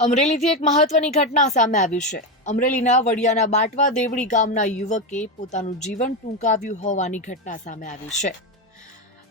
અમરેલીથી એક મહત્વની ઘટના સામે આવી છે. અમરેલીના વડિયાના બાટવા દેવડી ગામના યુવકે પોતાનું જીવન ટૂંકાવ્યું હોવાની ઘટના સામે આવી છે.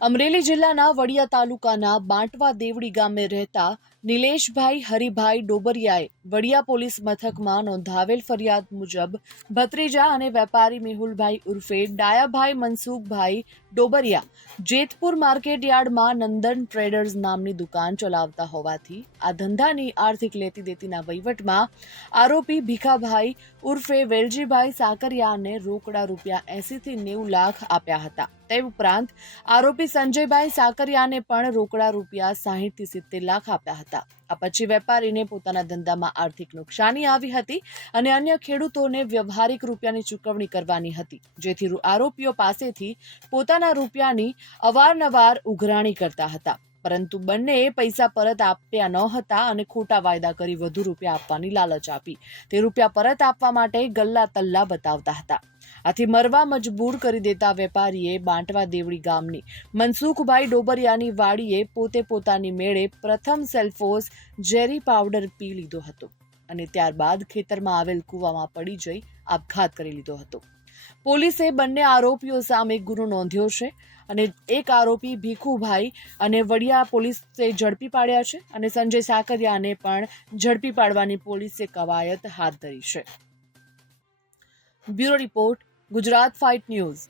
અમરેલી જિલ્લાના વડિયા તાલુકાના બાંટવા દેવડી ગામે રહેતા નિલેશભાઈ હરિભાઈ ડોબરિયાએ વડિયા પોલીસ મથકમાં નોંધાવેલ ફરિયાદ મુજબ ભત્રીજા અને વેપારી મેહુલભાઈ ઉર્ફે ડાયાભાઈ મનસુખભાઈ ડોબરિયા જેતપુર માર્કેટ યાર્ડમાં નંદન ટ્રેડર્સ નામની દુકાન ચલાવતા હોવાથી આ ધંધાની આર્થિક લેતી દેતીના વહીવટમાં આરોપી ભીખાભાઈ ઉર્ફે વેલજીભાઈ સાકરિયાને રોકડા રૂપિયા એંસીથી નેવું લાખ આપ્યા હતા. તે ઉપરાંત આરોપી સંજયભાઈ સાકરિયાને પણ રોકડા રૂપિયા સાહીઠથી સિત્તેર લાખ આપ્યા હતા. આ પછી વેપારીને પોતાના ધંધામાં આર્થિક નુકસાની આવી હતી અને અન્ય ખેડૂતોને વ્યવહારિક રૂપિયાની ચૂકવણી કરવાની હતી, જેથી આરોપીઓ પાસેથી પોતાના રૂપિયાની અવારનવાર ઉઘરાણી કરતા હતા. પરંતુ બંનેએ પૈસા પરત આપ્યા ન હતા અને ખોટા વાયદા કરી વધુ રૂપિયા આપવાની લાલચ આપી. તે રૂપિયા પરત આપવા માટે ગલ્લા તલ્લા બતાવતા હતા. આથી મરવા મજબૂર કરી દેતા વેપારીએ બાંટવા દેવડી ગામની મનસુખભાઈ ડોબરિયાની વાડીએ પોતે પોતાની મેળે પ્રથમ સેલ્ફોસ ઝેરી પાવડર પી લીધો હતો અને ત્યારબાદ ખેતરમાં આવેલ કૂવામાં પડી જઈ આપઘાત કરી લીધો હતો. પોલીસે બંને આરોપીઓ સામે ગુનો નોંધ્યો છે અને એક આરોપી ભીખુભાઈ અને વડિયા પોલીસે ઝડપી પાડ્યા છે અને સંજય સાકરિયાને પણ ઝડપી પાડવાની પોલીસે કવાયત હાથ ધરી છે. Bureau report, Gujarat fight news.